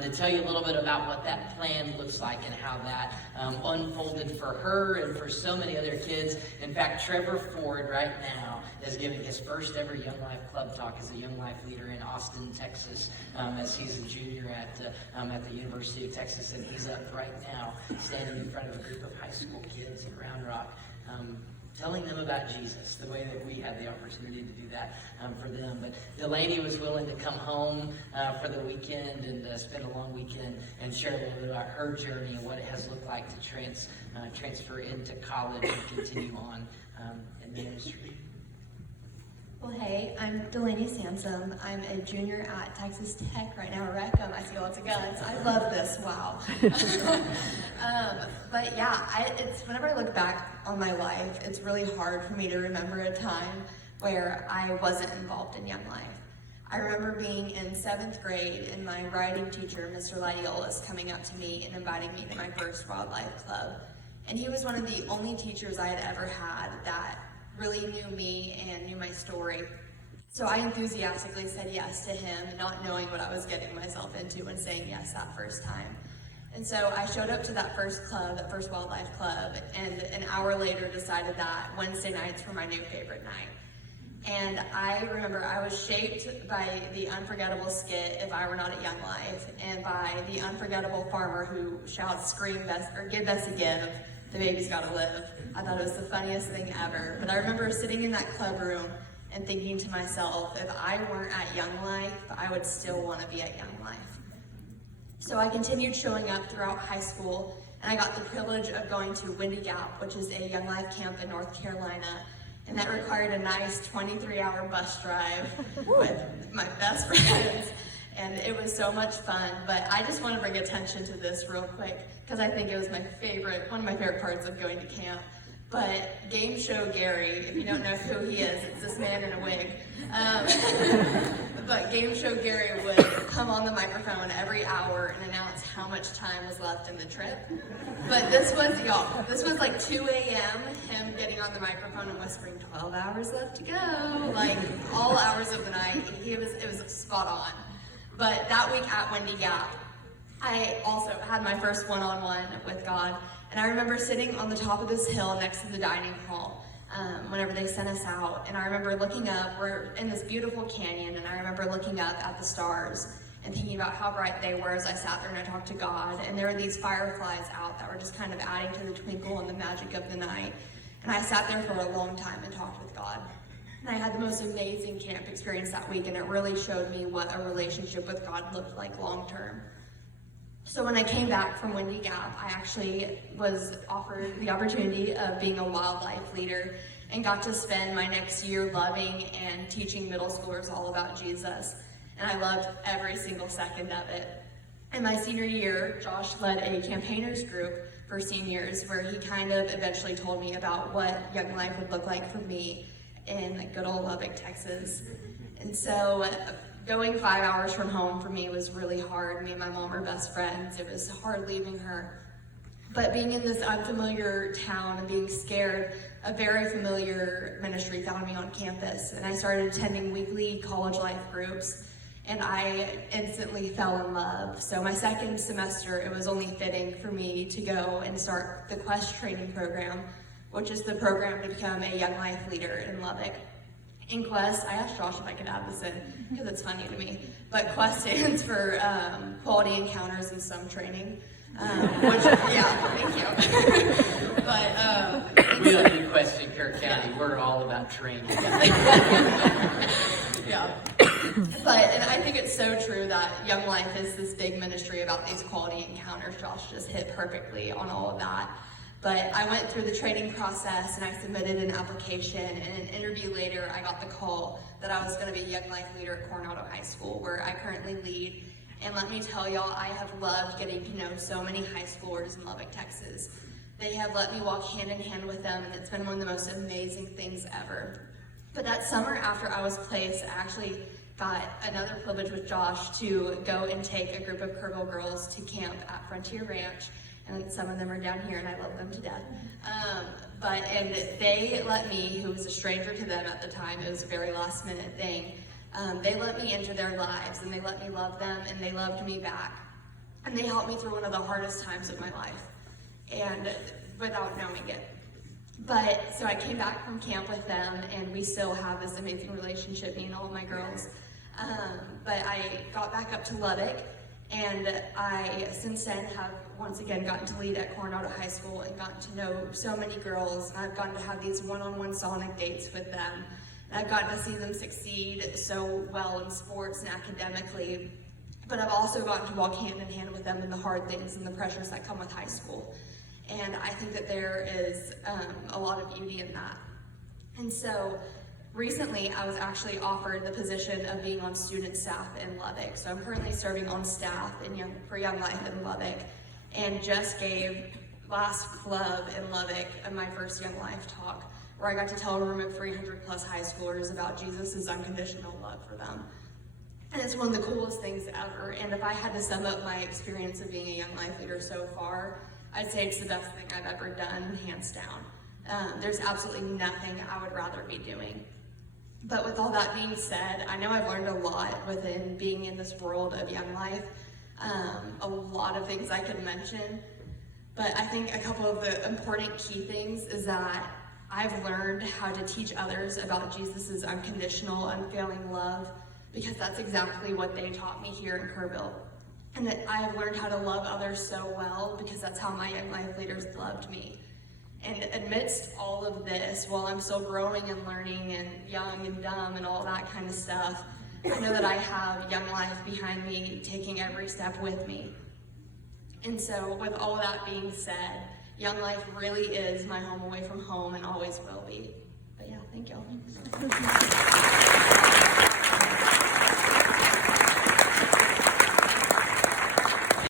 To tell you a little bit about what that plan looks like and how that unfolded for her and for so many other kids. In fact, Trevor Ford right now is giving his first ever Young Life Club talk as a Young Life leader in Austin, Texas, as he's a junior at the University of Texas, and he's up right now standing in front of a group of high school kids in Round Rock, telling them about Jesus, the way that we had the opportunity to do that for them. But Delaney was willing to come home for the weekend and spend a long weekend and share a little bit about her journey and what it has looked like to transfer into college and continue on in ministry. Well, hey, I'm Delaney Sansom. I'm a junior at Texas Tech right now. Reckham. I see lots of guns. I love this. Wow. But yeah, it's whenever I look back on my life, it's really hard for me to remember a time where I wasn't involved in Young Life. I remember being in 7th grade and my writing teacher, Mr. Ladiolis, coming up to me and inviting me to my first wildlife club. And he was one of the only teachers I had ever had that really knew me and knew my story. So I enthusiastically said yes to him, not knowing what I was getting myself into when saying yes that first time. And so I showed up to that first club, that first wildlife club, and an hour later decided that Wednesday nights were my new favorite night. And I remember I was shaped by the unforgettable skit, If I Were Not at Young Life, and by the unforgettable farmer who shouts, scream, or give Bessie give, the baby's gotta live. I thought it was the funniest thing ever. But I remember sitting in that club room and thinking to myself, if I weren't at Young Life, I would still want to be at Young Life. So I continued showing up throughout high school, and I got the privilege of going to Windy Gap, which is a Young Life camp in North Carolina, and that required a nice 23-hour bus drive with my best friends. And it was so much fun, but I just want to bring attention to this real quick because I think it was one of my favorite parts of going to camp. But Game Show Gary, if you don't know who he is, it's this man in a wig. But Game Show Gary would come on the microphone every hour and announce how much time was left in the trip. But this was like 2 a.m., him getting on the microphone and whispering 12 hours left to go, like all hours of the night. It was spot on. But that week at Windy Gap, I also had my first one-on-one with God. And I remember sitting on the top of this hill next to the dining hall whenever they sent us out. And I remember looking up, we're in this beautiful canyon, and I remember looking up at the stars and thinking about how bright they were as I sat there and I talked to God. And there were these fireflies out that were just kind of adding to the twinkle and the magic of the night. And I sat there for a long time and talked with God. And I had the most amazing camp experience that week, and it really showed me what a relationship with God looked like long term. So when I came back from Windy Gap, I actually was offered the opportunity of being a wildlife leader and got to spend my next year loving and teaching middle schoolers all about Jesus. And I loved every single second of it. In my senior year, Josh led a campaigners group for seniors where he kind of eventually told me about what Young Life would look like for me in good old Lubbock, Texas. And so going 5 hours from home for me was really hard. Me and my mom are best friends. It was hard leaving her. But being in this unfamiliar town and being scared, a very familiar ministry found me on campus. And I started attending weekly college life groups, and I instantly fell in love. So my second semester, it was only fitting for me to go and start the Quest training program, which is the program to become a Young Life leader in Lubbock. In Quest, I asked Josh if I could add this in because it's funny to me, but Quest stands for Quality Encounters and Some Training, which, yeah, thank you. But we don't do Quest in Kerr County. We're all about training. Yeah. And I think it's so true that Young Life is this big ministry about these quality encounters. Josh just hit perfectly on all of that. But I went through the training process and I submitted an application, and an interview later I got the call that I was going to be a Young Life leader at Coronado High School, where I currently lead. And let me tell y'all, I have loved getting to know so many high schoolers in Lubbock, Texas. They have let me walk hand in hand with them, and it's been one of the most amazing things ever. But that summer after I was placed, I actually got another privilege with Josh to go and take a group of Kerrville girls to camp at Frontier Ranch. And some of them are down here, and I love them to death. And they let me, who was a stranger to them at the time, it was a very last minute thing, they let me into their lives, and they let me love them, and they loved me back. And they helped me through one of the hardest times of my life, and without knowing it. But so I came back from camp with them, and we still have this amazing relationship, me and all of my girls. But I got back up to Lubbock, and I since then have once again gotten to lead at Coronado High School and gotten to know so many girls, and I've gotten to have these one-on-one Sonic dates with them. And I've gotten to see them succeed so well in sports and academically, but I've also gotten to walk hand in hand with them in the hard things and the pressures that come with high school. And I think that there is a lot of beauty in that. And so recently I was actually offered the position of being on student staff in Lubbock. So I'm currently serving on staff for Young Life in Lubbock, and just gave last club in Lubbock my first Young Life talk, where I got to tell a room of 300 plus high schoolers about Jesus' unconditional love for them. And it's one of the coolest things ever. And if I had to sum up my experience of being a Young Life leader so far, I'd say it's the best thing I've ever done, hands down. There's absolutely nothing I would rather be doing. But with all that being said, I know I've learned a lot within being in this world of Young Life. A lot of things I could mention, but I think a couple of the important key things is that I've learned how to teach others about Jesus' unconditional, unfailing love, because that's exactly what they taught me here in Kerrville. And that I have learned how to love others so well because that's how my Young Life leaders loved me. And amidst all of this, while I'm still growing and learning and young and dumb and all that kind of stuff, I know that I have Young Life behind me, taking every step with me. And so with all that being said, Young Life really is my home away from home and always will be. But yeah, thank y'all.